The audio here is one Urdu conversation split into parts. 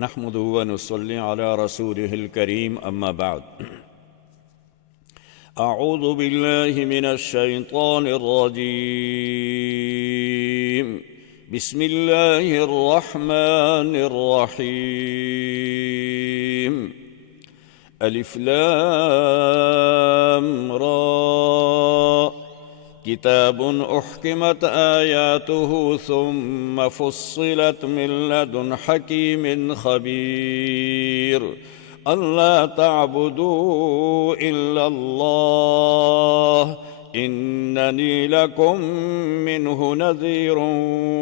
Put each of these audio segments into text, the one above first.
نحمده ونصلي على رسوله الكريم أما بعد. أعوذ بالله من الشيطان الرجيم. بسم الله الرحمن الرحيم. ألف لام را كتاب أحكمت آياته ثم فصلت من لدن حكيم خبير ألا تعبدوا إلا الله إنني لكم منه نذير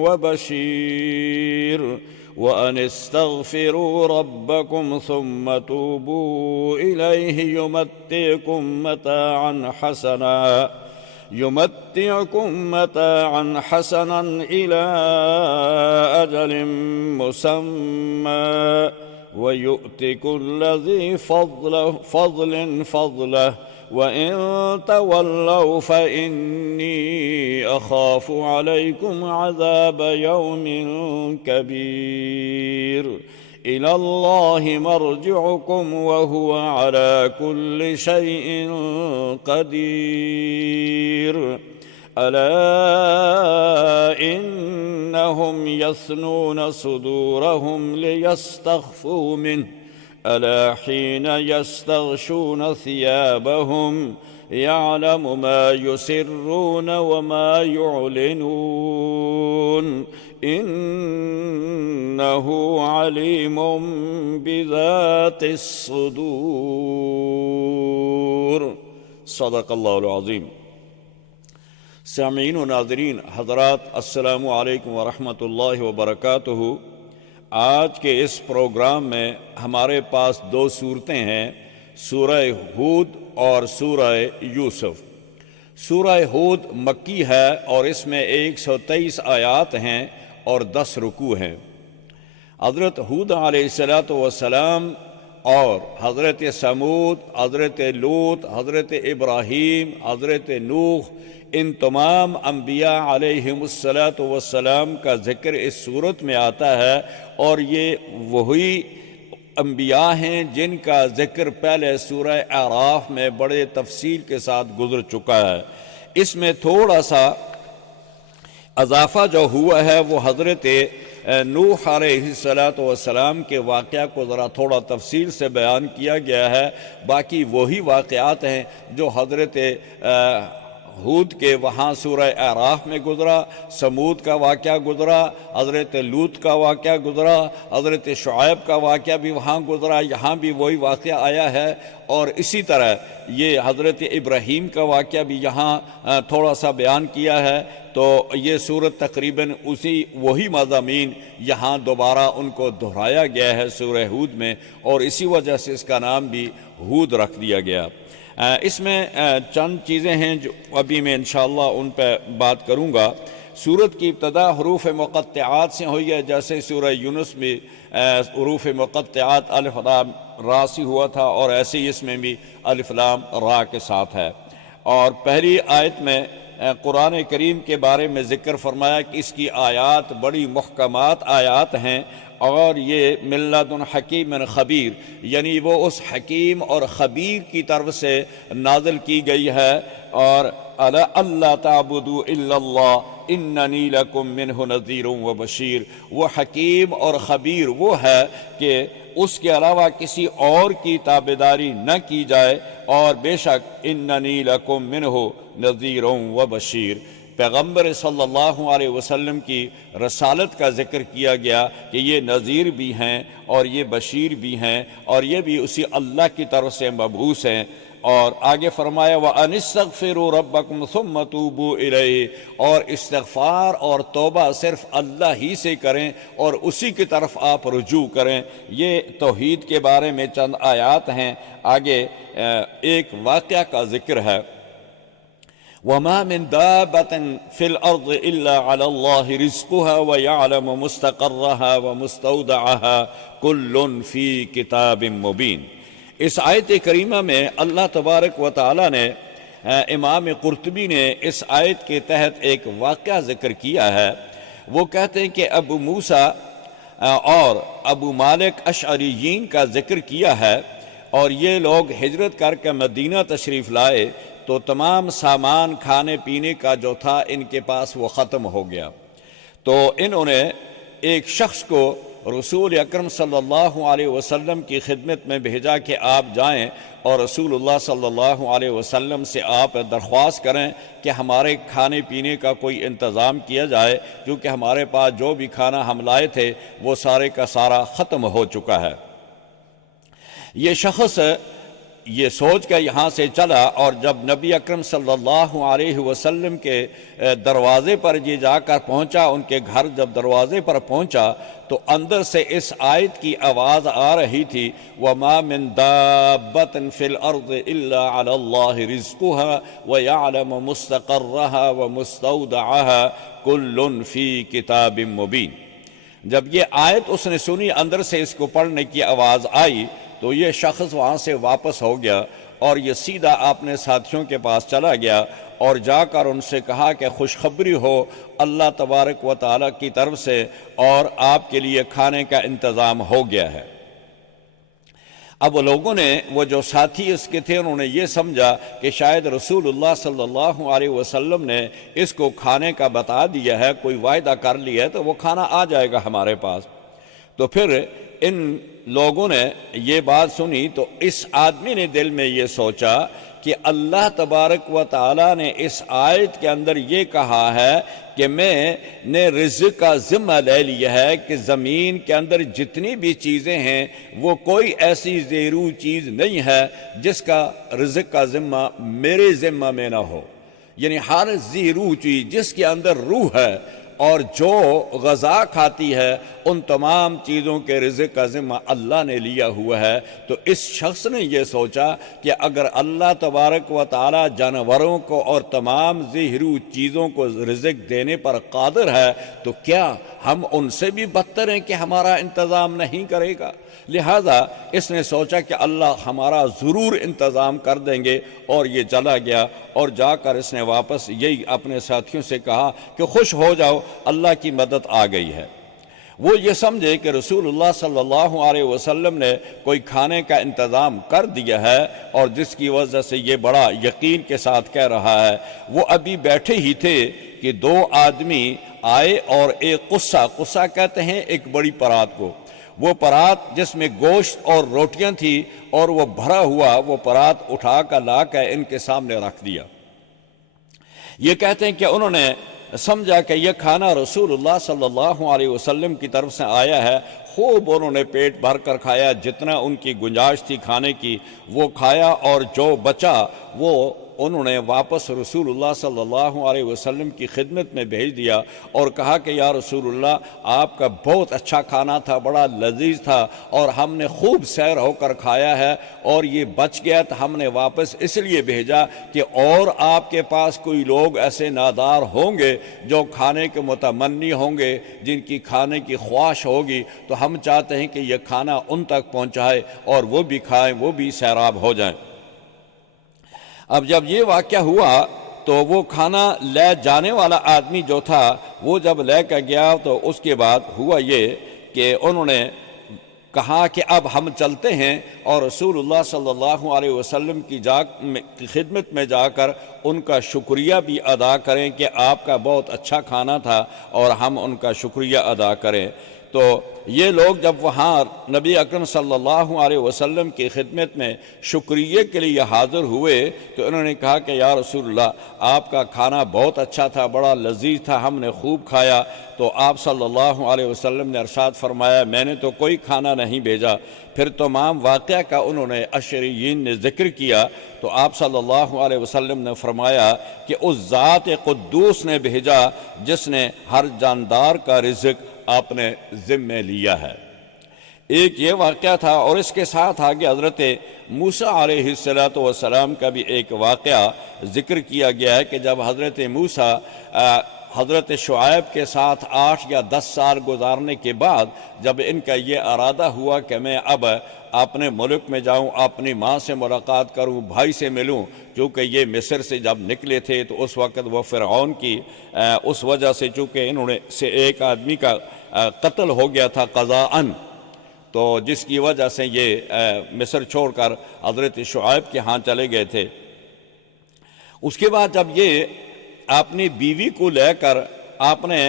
وبشير وأن استغفروا ربكم ثم توبوا إليه يمتعكم متاعا حسنا إلى أجل مسمى ويؤت كل ذي فضل فضله وإن تولوا فإني أخاف عليكم عذاب يوم كبير إلى الله مرجعكم وهو على كل شيء قدير ألا إنهم يثنون صدورهم ليستخفوا منه ألا حين يستغشون ثيابهم يعلم ما يسرون وما يعلنون إنه عليم بذات الصدور. صدق اللہ العظیم. سامعین و ناظرین حضرات، السلام علیکم ورحمۃ اللہ وبرکاتہ. آج کے اس پروگرام میں ہمارے پاس دو صورتیں ہیں، سورہ ہود اور سورہ یوسف. سورہ ہود مکی ہے اور اس میں 123 آیات ہیں اور 10 رکوع ہیں. حضرت ہود علیہ السلام اور حضرت سمود، حضرت لوط، حضرت ابراہیم، حضرت نوح، ان تمام انبیاء علیہم السلام کا ذکر اس صورت میں آتا ہے، اور یہ وہی انبیاء ہیں جن کا ذکر پہلے سورہ اعراف میں بڑے تفصیل کے ساتھ گزر چکا ہے. اس میں تھوڑا سا اضافہ جو ہوا ہے وہ حضرت نوح علیہ السلام کے واقعہ کو ذرا تھوڑا تفصیل سے بیان کیا گیا ہے. باقی وہی واقعات ہیں جو حضرت ہود کے وہاں سورہ اعراف میں گزرا، سمود کا واقعہ گزرا، حضرت لوط کا واقعہ گزرا، حضرت شعیب کا واقعہ بھی وہاں گزرا، یہاں بھی وہی واقعہ آیا ہے. اور اسی طرح یہ حضرت ابراہیم کا واقعہ بھی یہاں تھوڑا سا بیان کیا ہے. تو یہ صورت تقریباً وہی مضامین یہاں دوبارہ ان کو دہرایا گیا ہے سورہ ہود میں، اور اسی وجہ سے اس کا نام بھی ہود رکھ دیا گیا. اس میں چند چیزیں ہیں جو ابھی میں انشاءاللہ ان پہ بات کروں گا. سورت کی ابتدا حروف مقطعات سے ہوئی ہے، جیسے سورہ یونس میں حروف مقطعات الف لام را سے ہوا تھا، اور ایسے ہی اس میں بھی الف لام را کے ساتھ ہے. اور پہلی آیت میں قرآن کریم کے بارے میں ذکر فرمایا کہ اس کی آیات بڑی محکمات آیات ہیں، اور یہ من لدن حکیم خبیر، یعنی وہ اس حکیم اور خبیر کی طرف سے نازل کی گئی ہے. اور اللہ تعبدوا الا اللہ اننی لکم منہ نذیر و بشیر. وہ حکیم اور خبیر وہ ہے کہ اس کے علاوہ کسی اور کی تابعداری نہ کی جائے، اور بے شک اننی لکم منہ نذیر و بشیر. پیغمبر صلی اللہ علیہ وسلم کی رسالت کا ذکر کیا گیا کہ یہ نذیر بھی ہیں اور یہ بشیر بھی ہیں، اور یہ بھی اسی اللہ کی طرف سے مبعوث ہیں. اور آگے فرمایا وَأَنِ اسْتَغْفِرُوا رَبَّكُمْ ثُمَّ تُوبُوا إِلَيْهِ، اور استغفار اور توبہ صرف اللہ ہی سے کریں اور اسی کی طرف آپ رجوع کریں. یہ توحید کے بارے میں چند آیات ہیں. آگے ایک واقعہ کا ذکر ہے. وَمَا مِن دَابَّةٍ فِي الْأَرْضِ إِلَّا عَلَى اللَّهِ رِزْقُهَا وَيَعْلَمُ مُسْتَقَرَّهَا وَمُسْتَوْدَعَهَا كُلٌّ فِي كِتَابٍ مُبِينٍ. اس آیت کریمہ میں اللہ تبارک و تعالی نے امام قرطبی نے اس آیت کے تحت ایک واقعہ ذکر کیا ہے. وہ کہتے ہیں کہ ابو موسیٰ اور ابو مالک اشعریین کا ذکر کیا ہے، اور یہ لوگ ہجرت کر کے مدینہ تشریف لائے تو تمام سامان کھانے پینے کا جو تھا ان کے پاس وہ ختم ہو گیا۔ تو انہوں نے ایک شخص کو رسول اکرم صلی اللہ علیہ وسلم کی خدمت میں بھیجا کہ آپ جائیں اور رسول اللہ صلی اللہ علیہ وسلم سے آپ درخواست کریں کہ ہمارے کھانے پینے کا کوئی انتظام کیا جائے، کیونکہ ہمارے پاس جو بھی کھانا ہم لائے تھے وہ سارے کا سارا ختم ہو چکا ہے۔ یہ شخص یہ سوچ کر یہاں سے چلا، اور جب نبی اکرم صلی اللہ علیہ وسلم کے دروازے پر یہ جا کر پہنچا، ان کے گھر جب دروازے پر پہنچا تو اندر سے اس آیت کی آواز آ رہی تھی، وَمَا مِن دَابَّةٍ فِي الْأَرْضِ إِلَّا عَلَى اللَّهِ رِزْقُهَا وَيَعْلَمُ مُسْتَقَرَّهَا وَمُسْتَوْدَعَهَا كُلٌّ فِي كِتَابٍ مُبِينٍ۔ جب یہ آیت اس نے سنی، اندر سے اس کو پڑھنے کی آواز آئی، تو یہ شخص وہاں سے واپس ہو گیا اور یہ سیدھا اپنے ساتھیوں کے پاس چلا گیا اور جا کر ان سے کہا کہ خوشخبری ہو اللہ تبارک و تعالیٰ کی طرف سے، اور آپ کے لیے کھانے کا انتظام ہو گیا ہے۔ اب لوگوں نے، وہ جو ساتھی اس کے تھے، انہوں نے یہ سمجھا کہ شاید رسول اللہ صلی اللہ علیہ وسلم نے اس کو کھانے کا بتا دیا ہے، کوئی وعدہ کر لیا ہے تو وہ کھانا آ جائے گا ہمارے پاس۔ تو پھر ان لوگوں نے یہ بات سنی تو اس آدمی نے دل میں یہ سوچا کہ اللہ تبارک و تعالیٰ نے اس آیت کے اندر یہ کہا ہے کہ میں نے رزق کا ذمہ لے لیا ہے کہ زمین کے اندر جتنی بھی چیزیں ہیں وہ کوئی ایسی زیرو چیز نہیں ہے جس کا رزق کا ذمہ میرے ذمہ میں نہ ہو۔ یعنی ہر زیرو چیز جس کے اندر روح ہے اور جو غذا کھاتی ہے، ان تمام چیزوں کے رزق کا ذمہ اللہ نے لیا ہوا ہے۔ تو اس شخص نے یہ سوچا کہ اگر اللہ تبارک و تعالی جانوروں کو اور تمام زہرو چیزوں کو رزق دینے پر قادر ہے تو کیا ہم ان سے بھی بدتر ہیں کہ ہمارا انتظام نہیں کرے گا؟ لہذا اس نے سوچا کہ اللہ ہمارا ضرور انتظام کر دیں گے، اور یہ چلا گیا اور جا کر اس نے واپس یہی اپنے ساتھیوں سے کہا کہ خوش ہو جاؤ، اللہ کی مدد آ گئی ہے۔ وہ یہ سمجھے کہ رسول اللہ صلی اللہ علیہ وسلم نے کوئی کھانے کا انتظام کر دیا ہے، اور جس کی وجہ سے یہ بڑا یقین کے ساتھ کہہ رہا ہے۔ وہ ابھی بیٹھے ہی تھے کہ دو آدمی آئے اور ایک قصہ کہتے ہیں ایک بڑی پرات کو، وہ پرات جس میں گوشت اور روٹیاں تھی اور وہ بھرا ہوا، وہ پرات اٹھا کر لا کر ان کے سامنے رکھ دیا۔ یہ کہتے ہیں کہ انہوں نے سمجھا کہ یہ کھانا رسول اللہ صلی اللہ علیہ وسلم کی طرف سے آیا ہے، خوب انہوں نے پیٹ بھر کر کھایا، جتنا ان کی گنجائش تھی کھانے کی وہ کھایا، اور جو بچا وہ انہوں نے واپس رسول اللہ صلی اللہ علیہ وسلم کی خدمت میں بھیج دیا اور کہا کہ یا رسول اللہ، آپ کا بہت اچھا کھانا تھا، بڑا لذیذ تھا، اور ہم نے خوب سیر ہو کر کھایا ہے، اور یہ بچ گیا تو ہم نے واپس اس لیے بھیجا کہ اور آپ کے پاس کوئی لوگ ایسے نادار ہوں گے جو کھانے کے متمنی ہوں گے، جن کی کھانے کی خواہش ہوگی، تو ہم چاہتے ہیں کہ یہ کھانا ان تک پہنچائے اور وہ بھی کھائیں، وہ بھی سیراب ہو جائیں۔ اب جب یہ واقعہ ہوا تو وہ کھانا لے جانے والا آدمی جو تھا وہ جب لے کر گیا تو اس کے بعد ہوا یہ کہ انہوں نے کہا کہ اب ہم چلتے ہیں اور رسول اللہ صلی اللہ علیہ وسلم کی خدمت میں جا کر ان کا شکریہ بھی ادا کریں کہ آپ کا بہت اچھا کھانا تھا، اور ہم ان کا شکریہ ادا کریں۔ تو یہ لوگ جب وہاں نبی اکرم صلی اللہ علیہ وسلم کی خدمت میں شکریہ کے لیے حاضر ہوئے تو انہوں نے کہا کہ یا رسول اللہ، آپ کا کھانا بہت اچھا تھا، بڑا لذیذ تھا، ہم نے خوب کھایا۔ تو آپ صلی اللہ علیہ وسلم نے ارشاد فرمایا میں نے تو کوئی کھانا نہیں بھیجا۔ پھر تمام واقعہ کا انہوں نے اشعریین نے ذکر کیا تو آپ صلی اللہ علیہ وسلم نے فرمایا کہ اس ذات قدوس نے بھیجا جس نے ہر جاندار کا رزق اپنے ذمہ لیا ہے۔ ایک یہ واقعہ تھا، اور اس کے ساتھ آگے حضرت موسیٰ علیہ السلام کا بھی ایک واقعہ ذکر کیا گیا ہے کہ جب حضرت موسیٰ حضرت شعیب کے ساتھ 8 یا 10 سال گزارنے کے بعد جب ان کا یہ ارادہ ہوا کہ میں اب اپنے ملک میں جاؤں، اپنی ماں سے ملاقات کروں، بھائی سے ملوں، چونکہ یہ مصر سے جب نکلے تھے تو اس وقت وہ فرعون کی اس وجہ سے چونکہ انہوں نے سے ایک آدمی کا قتل ہو گیا تھا قضاءً، تو جس کی وجہ سے یہ مصر چھوڑ کر حضرت شعیب کے ہاں چلے گئے تھے۔ اس کے بعد جب یہ اپنی بیوی کو لے کر اپنے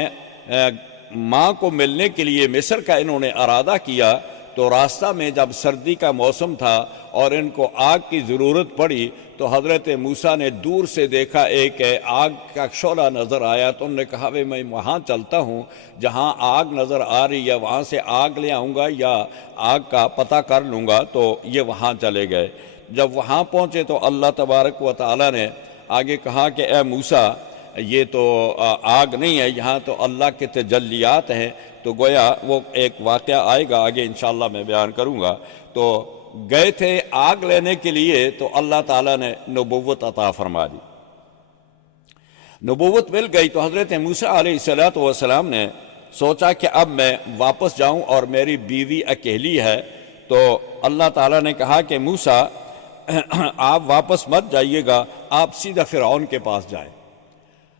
ماں کو ملنے کے لیے مصر کا انہوں نے ارادہ کیا، تو راستہ میں جب سردی کا موسم تھا اور ان کو آگ کی ضرورت پڑی، تو حضرت موسیٰ نے دور سے دیکھا ایک آگ کا شعلہ نظر آیا، تو انہوں نے کہا میں وہاں چلتا ہوں جہاں آگ نظر آ رہی ہے، وہاں سے آگ لے آؤں گا یا آگ کا پتہ کر لوں گا۔ تو یہ وہاں چلے گئے۔ جب وہاں پہنچے تو اللہ تبارک و تعالیٰ نے آگے کہا کہ اے موسیٰ، یہ تو آگ نہیں ہے، یہاں تو اللہ کے تجلیات ہیں۔ تو گویا وہ ایک واقعہ آئے گا آگے انشاءاللہ میں بیان کروں گا۔ تو گئے تھے آگ لینے کے لیے، تو اللہ تعالیٰ نے نبوت عطا فرما دی۔ نبوت مل گئی تو حضرت موسیٰ علیہ السلام نے سوچا کہ اب میں واپس جاؤں اور میری بیوی اکیلی ہے۔ تو اللہ تعالیٰ نے کہا کہ موسیٰ آپ واپس مت جائیے گا، آپ سیدھا فرعون کے پاس جائیں۔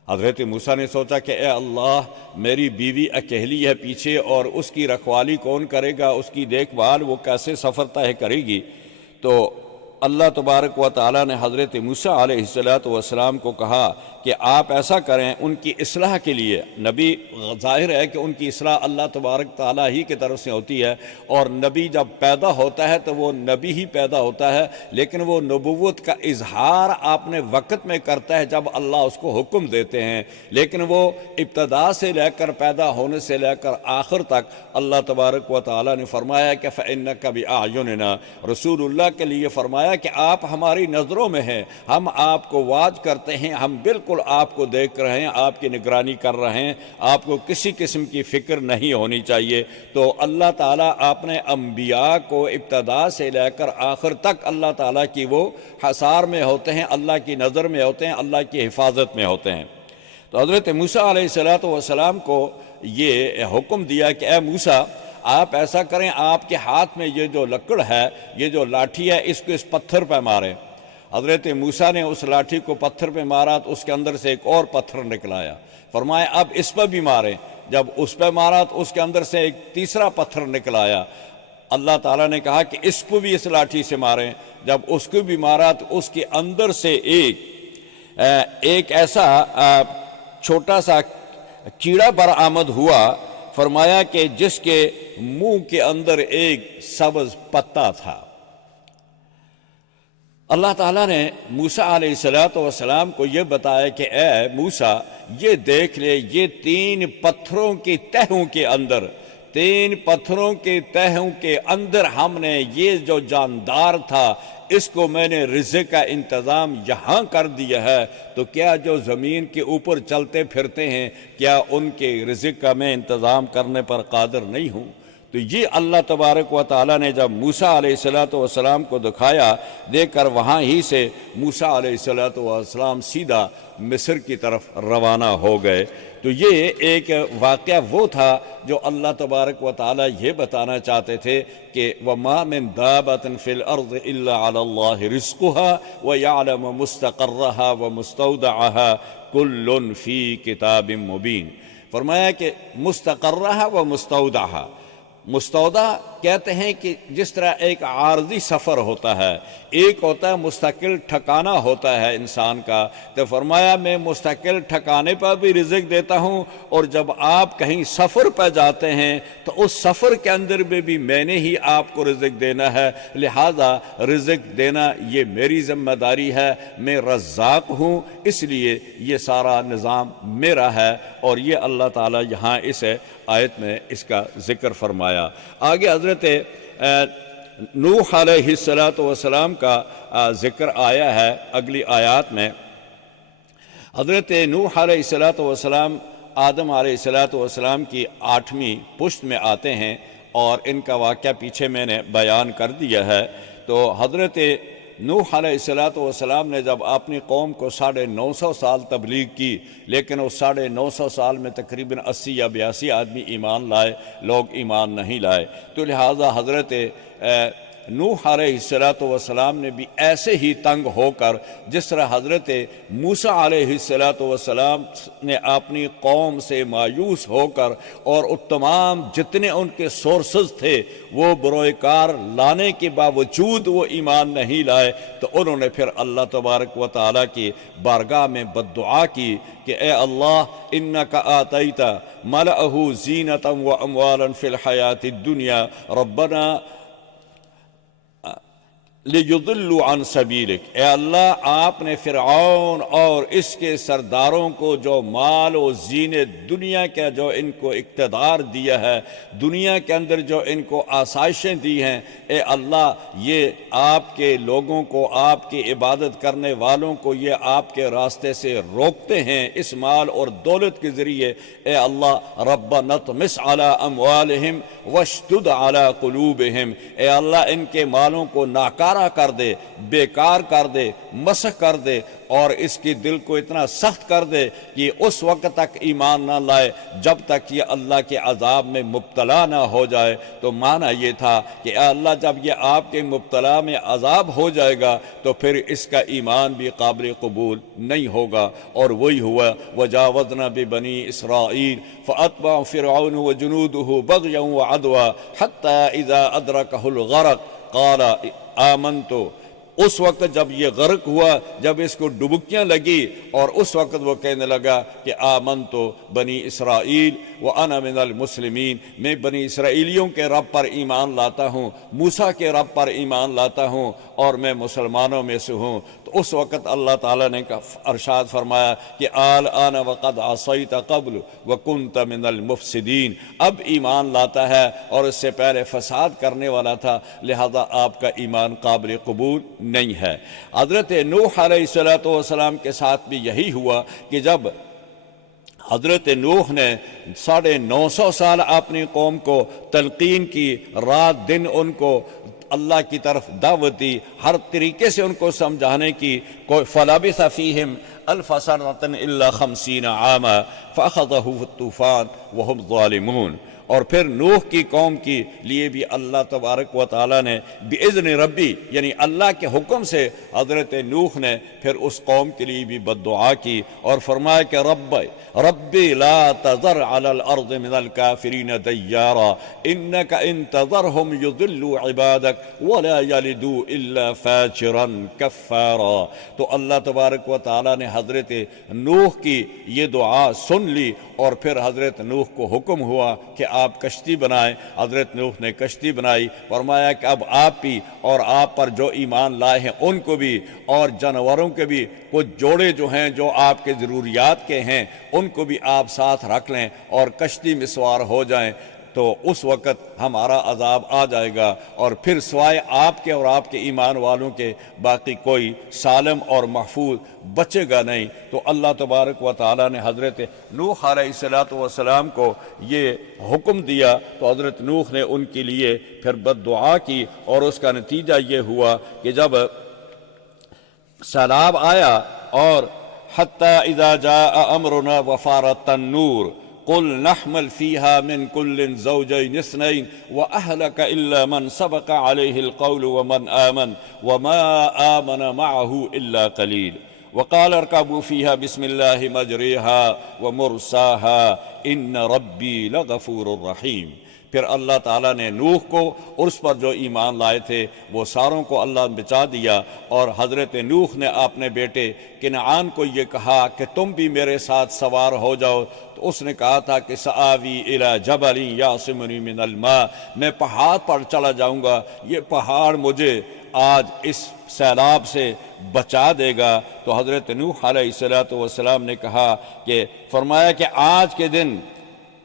حضرت موسیٰ نے سوچا کہ اے اللہ، میری بیوی اکیلی ہے پیچھے، اور اس کی رکھوالی کون کرے گا، اس کی دیکھ بھال وہ کیسے سفر طے کرے گی؟ تو اللہ تبارک و تعالیٰ نے حضرت موسیٰ علیہ السلام کو کہا کہ آپ ایسا کریں، ان کی اصلاح کے لیے، نبی ظاہر ہے کہ ان کی اصلاح اللہ تبارک تعالیٰ ہی کی طرف سے ہوتی ہے، اور نبی جب پیدا ہوتا ہے تو وہ نبی ہی پیدا ہوتا ہے، لیکن وہ نبوت کا اظہار اپنے وقت میں کرتا ہے جب اللہ اس کو حکم دیتے ہیں، لیکن وہ ابتدا سے لے کر پیدا ہونے سے لے کر آخر تک اللہ تبارک و تعالیٰ نے فرمایا کہ فَإِنَّكَ بِأَعْيُنِنَا، رسول اللہ کے لیے فرمایا کہ آپ ہماری نظروں میں ہیں، ہم آپ کو واچ کرتے ہیں، ہم بالکل آپ کو دیکھ رہے ہیں، آپ کی نگرانی کر رہے ہیں، آپ کو کسی قسم کی فکر نہیں ہونی چاہیے۔ تو اللہ تعالیٰ اپنے انبیاء کو ابتدا سے لے کر آخر تک اللہ تعالیٰ کی وہ حصار میں ہوتے ہیں، اللہ کی نظر میں ہوتے ہیں، اللہ کی حفاظت میں ہوتے ہیں۔ تو حضرت موسیٰ علیہ السلام کو یہ حکم دیا کہ اے موسیٰ، آپ ایسا کریں، آپ کے ہاتھ میں یہ جو لکڑ ہے، یہ جو لاٹھی ہے، اس کو اس پتھر پہ ماریں۔ حضرت موسیٰ نے اس لاٹھی کو پتھر پہ مارا تو اس کے اندر سے ایک اور پتھر نکلایا، فرمایا اب اس پہ بھی ماریں۔ جب اس پہ مارا تو اس کے اندر سے ایک تیسرا پتھر نکلایا۔ اللہ تعالیٰ نے کہا کہ اس کو بھی اس لاٹھی سے ماریں۔ جب اس کو بھی مارا تو اس کے اندر سے ایک ایسا چھوٹا سا کیڑا برآمد ہوا، فرمایا کہ جس کے منہ کے اندر ایک سبز پتا تھا۔ اللہ تعالیٰ نے موسیٰ علیہ السلام کو یہ بتایا کہ اے موسیٰ، یہ دیکھ لے، یہ 3 پتھروں کی تہوں کے اندر، 3 پتھروں کے تہوں کے اندر ہم نے یہ جو جاندار تھا، اس کو میں نے رزق کا انتظام یہاں کر دیا ہے، تو کیا جو زمین کے اوپر چلتے پھرتے ہیں، کیا ان کے رزق کا میں انتظام کرنے پر قادر نہیں ہوں؟ تو یہ اللہ تبارک و تعالیٰ نے جب موسیٰ علیہ السلام کو دکھایا، دیکھ کر وہاں ہی سے موسیٰ علیہ السلام سیدھا مصر کی طرف روانہ ہو گئے۔ تو یہ ایک واقعہ وہ تھا جو اللہ تبارک و تعالیٰ یہ بتانا چاہتے تھے کہ وَمَا مِن دَابَةٍ فِي الْأَرْضِ إِلَّا عَلَى اللَّهِ رِزْقُهَا وَيَعْلَمُ مُسْتَقَرَّهَا وَمُسْتَوْدَعَهَا كُلٌّ فِي كِتَابٍ مُبِينٍ۔ فرمایا کہ مستقرہ و مستودعہ، مستودع کہتے ہیں کہ جس طرح ایک عارضی سفر ہوتا ہے، ایک ہوتا ہے مستقل ٹھکانہ ہوتا ہے انسان کا، تو فرمایا میں مستقل ٹھکانے پر بھی رزق دیتا ہوں، اور جب آپ کہیں سفر پہ جاتے ہیں تو اس سفر کے اندر بھی میں نے ہی آپ کو رزق دینا ہے، لہذا رزق دینا یہ میری ذمہ داری ہے، میں رزاق ہوں، اس لیے یہ سارا نظام میرا ہے۔ اور یہ اللہ تعالیٰ یہاں اس آیت میں اس کا ذکر فرمایا۔ آگے حضرت نوح علیہ السلام کا ذکر آیا ہے اگلی آیات میں۔ حضرت نوح علیہ السلام آدم علیہ السلام کی 8ویں پشت میں آتے ہیں، اور ان کا واقعہ پیچھے میں نے بیان کر دیا ہے۔ تو حضرت نوح علیہ السلام نے جب اپنی قوم کو 950 سال تبلیغ کی، لیکن اس 950 سال میں تقریباً 80 یا 82 آدمی ایمان لائے، لوگ ایمان نہیں لائے، تو لہٰذا حضرت نوح علیہ السلام نے بھی ایسے ہی تنگ ہو کر جس طرح حضرت موسیٰ علیہ السلام نے اپنی قوم سے مایوس ہو کر اور تمام جتنے ان کے سورسز تھے وہ بروئے کار لانے کے باوجود وہ ایمان نہیں لائے، تو انہوں نے پھر اللہ تبارک و تعالیٰ کی بارگاہ میں بددعا کی کہ اے اللہ انکا آتیت ملأہ زینتا و اموالا فی الحیات الدنیا ربنا لیضلوا عن سبیلک، اے اللہ آپ نے فرعون اور اس کے سرداروں کو جو مال و زینت دنیا کا جو ان کو اقتدار دیا ہے، دنیا کے اندر جو ان کو آسائشیں دی ہیں، اے اللہ یہ آپ کے لوگوں کو، آپ کی عبادت کرنے والوں کو یہ آپ کے راستے سے روکتے ہیں اس مال اور دولت کے ذریعے، اے اللہ ربنا اطمس علی اموالہم واشدد علی قلوبہم، اے اللہ ان کے مالوں کو ناکارہ کر دے، بیکار کر دے، مسخ کر دے، اور اس کی دل کو اتنا سخت کر دے کہ اس وقت تک ایمان نہ لائے جب تک یہ اللہ کے عذاب میں مبتلا نہ ہو جائے۔ تو معنی یہ تھا کہ اے اللہ جب یہ آپ کے مبتلا میں عذاب ہو جائے گا تو پھر اس کا ایمان بھی قابل قبول نہیں ہوگا، اور وہی ہوا وجاوزنا ببنی اسرائیل فاتبع فرعون وجنوده بغیا وعدوا حتی اذا ادرکہ الغرق قال آمنت، اس وقت جب یہ غرق ہوا، جب اس کو ڈبکیاں لگی، اور اس وقت وہ کہنے لگا کہ آمنت بنی اسرائیل وانا من المسلمین، میں بنی اسرائیلیوں کے رب پر ایمان لاتا ہوں، موسیٰ کے رب پر ایمان لاتا ہوں، اور میں مسلمانوں میں سے ہوں۔ تو اس وقت اللہ تعالیٰ نے ارشاد فرمایا کہ الآن وقد عصیت قبل وکنت من المفسدین، اب ایمان لاتا ہے اور اس سے پہلے فساد کرنے والا تھا، لہذا آپ کا ایمان قابل قبول نہیں ہے۔ حضرت نوح علیہ السلام کے ساتھ بھی یہی ہوا کہ جب حضرت نوح نے 950 سال اپنی قوم کو تلقین کی، رات دن ان کو اللہ کی طرف دعوت دی، ہر طریقے سے ان کو سمجھانے کی، فَلَبِثَ فِيهِمْ أَلْفَ سَنَةٍ إِلَّا 50 عَامًا فَأَخَذَهُ الطُّوفَانُ وَهُمْ ظَالِمُونَ۔ اور پھر نوح کی قوم کے لیے بھی اللہ تبارک و تعالیٰ نے بِإِذْنِ ربی، یعنی اللہ کے حکم سے حضرت نوح نے پھر اس قوم کے لیے بھی بددعا کی اور فرمایا کہ ربی لا تذر علی الارض من الکافرین دیارا انک ان تذرہم یضلوا عبادک ولا یلدوا الا فاجرا کفارا۔ تو اللہ تبارک و تعالیٰ نے حضرت نوح کی یہ دعا سن لی، اور پھر حضرت نوح کو حکم ہوا کہ آپ کشتی بنائیں۔ حضرت نوح نے کشتی بنائی، فرمایا کہ اب آپ بھی اور آپ پر جو ایمان لائے ہیں ان کو بھی، اور جانوروں کے بھی کچھ جوڑے جو ہیں جو آپ کے ضروریات کے ہیں ان کو بھی آپ ساتھ رکھ لیں اور کشتی میں سوار ہو جائیں، تو اس وقت ہمارا عذاب آ جائے گا، اور پھر سوائے آپ کے اور آپ کے ایمان والوں کے باقی کوئی سالم اور محفوظ بچے گا نہیں۔ تو اللہ تبارک و تعالیٰ نے حضرت نوح علیہ السلام کو یہ حکم دیا، تو حضرت نوح نے ان کے لیے پھر بددعا کی، اور اس کا نتیجہ یہ ہوا کہ جب سیلاب آیا اور حتی اذا جاء امرنا وفارت النور قل نحمل فيها من كل زوجين اثنين وأهلك إلا من سبق عليه القول ومن آمن وما آمن معه إلا قليل وقال اركبوا فيها بسم الله مجريها ومرساها إن ربي لغفور رحيم۔ پھر اللہ تعالیٰ نے نوح کو اور اس پر جو ایمان لائے تھے وہ ساروں کو اللہ نے بچا دیا، اور حضرت نوح نے اپنے بیٹے کنعان کو یہ کہا کہ تم بھی میرے ساتھ سوار ہو جاؤ، تو اس نے کہا تھا کہ سآوی الی جبل یعصمنی من الماء، میں پہاڑ پر چلا جاؤں گا، یہ پہاڑ مجھے آج اس سیلاب سے بچا دے گا۔ تو حضرت نوح علیہ السلام نے کہا کہ فرمایا کہ آج کے دن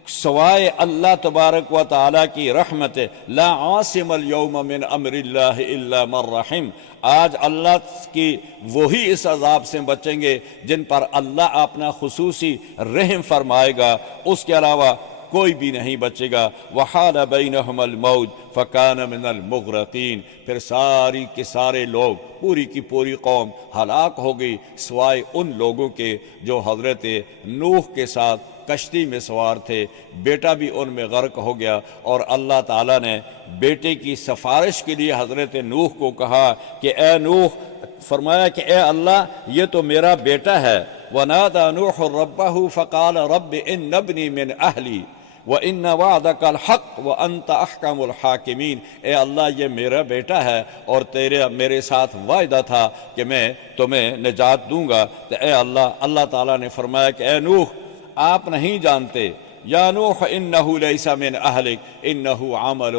سوائے اللہ تبارک و تعالیٰ کی رحمت لا عاصم اليوم من امر اللہ الا من رحم، آج اللہ کی وہی اس عذاب سے بچیں گے جن پر اللہ اپنا خصوصی رحم فرمائے گا، اس کے علاوہ کوئی بھی نہیں بچے گا۔ وحال بینہم الموج فکان من المغرقین، پھر ساری کے سارے لوگ، پوری کی پوری قوم ہلاک ہو گئی سوائے ان لوگوں کے جو حضرت نوح کے ساتھ کشتی میں سوار تھے۔ بیٹا بھی ان میں غرق ہو گیا، اور اللہ تعالیٰ نے بیٹے کی سفارش کے لیے حضرت نوح کو کہا کہ اے نوح، فرمایا کہ اے اللہ یہ تو میرا بیٹا ہے۔ وَنَادَى نُوحٌ رَبَّهُ فَقَالَ رَبِّ إِنَّ ابْنِي مِنْ أَهْلِي وَإِنَّ وَعْدَكَ الْحَقُّ وَأَنْتَ أَحْكَمُ الْحَاكِمِينَ، اے اللہ یہ میرا بیٹا ہے اور میرے ساتھ وعدہ تھا کہ میں تمہیں نجات دوں گا۔ تو اے اللہ تعالیٰ نے فرمایا کہ اے نوح آپ نہیں جانتے، یا نوح انہ لیس من اہلک انہ عمل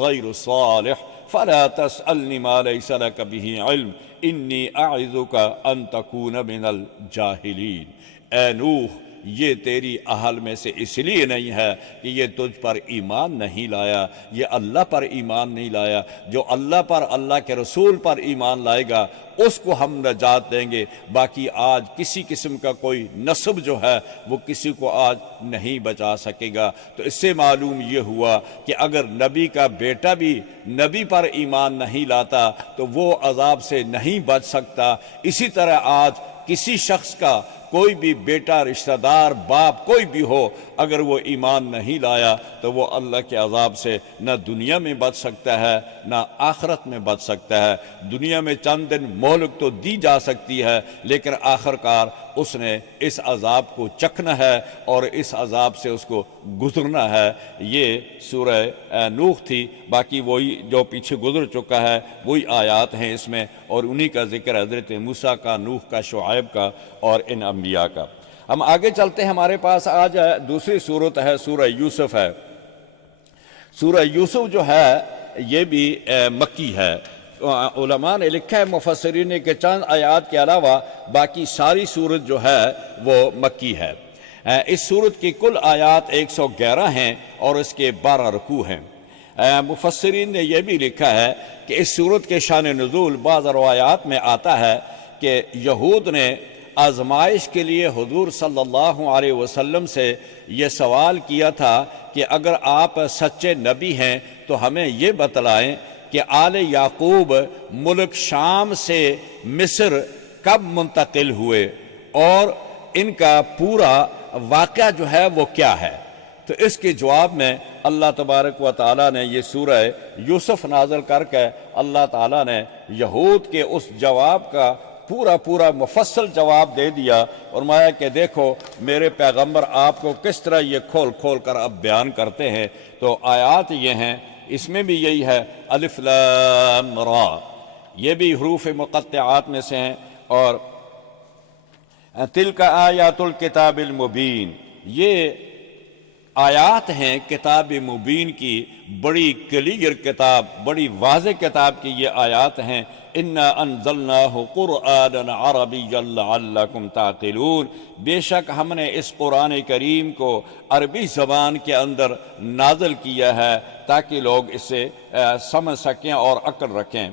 غیر صالح فلا تسألنی ما لیس لک به علم انی اعظک ان تکون من الجاہلین۔ اے نوح یہ تیری اہل میں سے اس لیے نہیں ہے کہ یہ تجھ پر ایمان نہیں لایا، یہ اللہ پر ایمان نہیں لایا۔ جو اللہ پر، اللہ کے رسول پر ایمان لائے گا اس کو ہم نجات دیں گے۔ باقی آج کسی قسم کا کوئی نسب جو ہے وہ کسی کو آج نہیں بچا سکے گا۔ تو اس سے معلوم یہ ہوا کہ اگر نبی کا بیٹا بھی نبی پر ایمان نہیں لاتا تو وہ عذاب سے نہیں بچ سکتا۔ اسی طرح آج کسی شخص کا کوئی بھی بیٹا، رشتہ دار، باپ کوئی بھی ہو، اگر وہ ایمان نہیں لایا تو وہ اللہ کے عذاب سے نہ دنیا میں بچ سکتا ہے نہ آخرت میں بچ سکتا ہے۔ دنیا میں چند دن مہلت تو دی جا سکتی ہے، لیکن آخر کار اس نے اس عذاب کو چکھنا ہے اور اس عذاب سے اس کو گزرنا ہے۔ یہ سورہ نوح تھی، باقی وہی جو پیچھے گزر چکا ہے وہی آیات ہیں اس میں، اور انہی کا ذکر حضرت موسیٰ کا، نوح کا، شعیب کا اور ان انبیاء کا۔ ہم آگے چلتے ہیں، ہمارے پاس آج دوسری صورت ہے، سورہ یوسف ہے۔ سورہ یوسف جو ہے یہ بھی مکی ہے۔ علماء نے لکھا ہے، مفسرین نے، کہ چند آیات کے علاوہ باقی ساری سورت جو ہے وہ مکی ہے۔ اس سورت کی کل آیات 111 ہیں اور اس کے 12 رکوع ہیں۔ مفسرین نے یہ بھی لکھا ہے کہ اس سورت کے شان نزول بعض روایات میں آتا ہے کہ یہود نے آزمائش کے لیے حضور صلی اللہ علیہ وسلم سے یہ سوال کیا تھا کہ اگر آپ سچے نبی ہیں تو ہمیں یہ بتلائیں کہ آل یعقوب ملک شام سے مصر کب منتقل ہوئے اور ان کا پورا واقعہ جو ہے وہ کیا ہے۔ تو اس کے جواب میں اللہ تبارک و تعالیٰ نے یہ سورہ یوسف نازل کر کے اللہ تعالیٰ نے یہود کے اس جواب کا پورا مفصل جواب دے دیا، اور فرمایا کہ دیکھو میرے پیغمبر آپ کو کس طرح یہ کھول کر اب بیان کرتے ہیں۔ تو آیات یہ ہیں، اس میں بھی یہی ہے الف لام را، یہ بھی حروف مقطعات میں سے ہیں، اور تلک آیات الکتاب المبین، یہ آیات ہیں کتاب مبین کی، بڑی کلیئر کتاب، بڑی واضح کتاب کی یہ آیات ہیں۔ انا انزلناہ قرآنا عربیا لعلکم تعقلون، بے شک ہم نے اس قرآن کریم کو عربی زبان کے اندر نازل کیا ہے تاکہ لوگ اسے سمجھ سکیں اور عقل رکھیں۔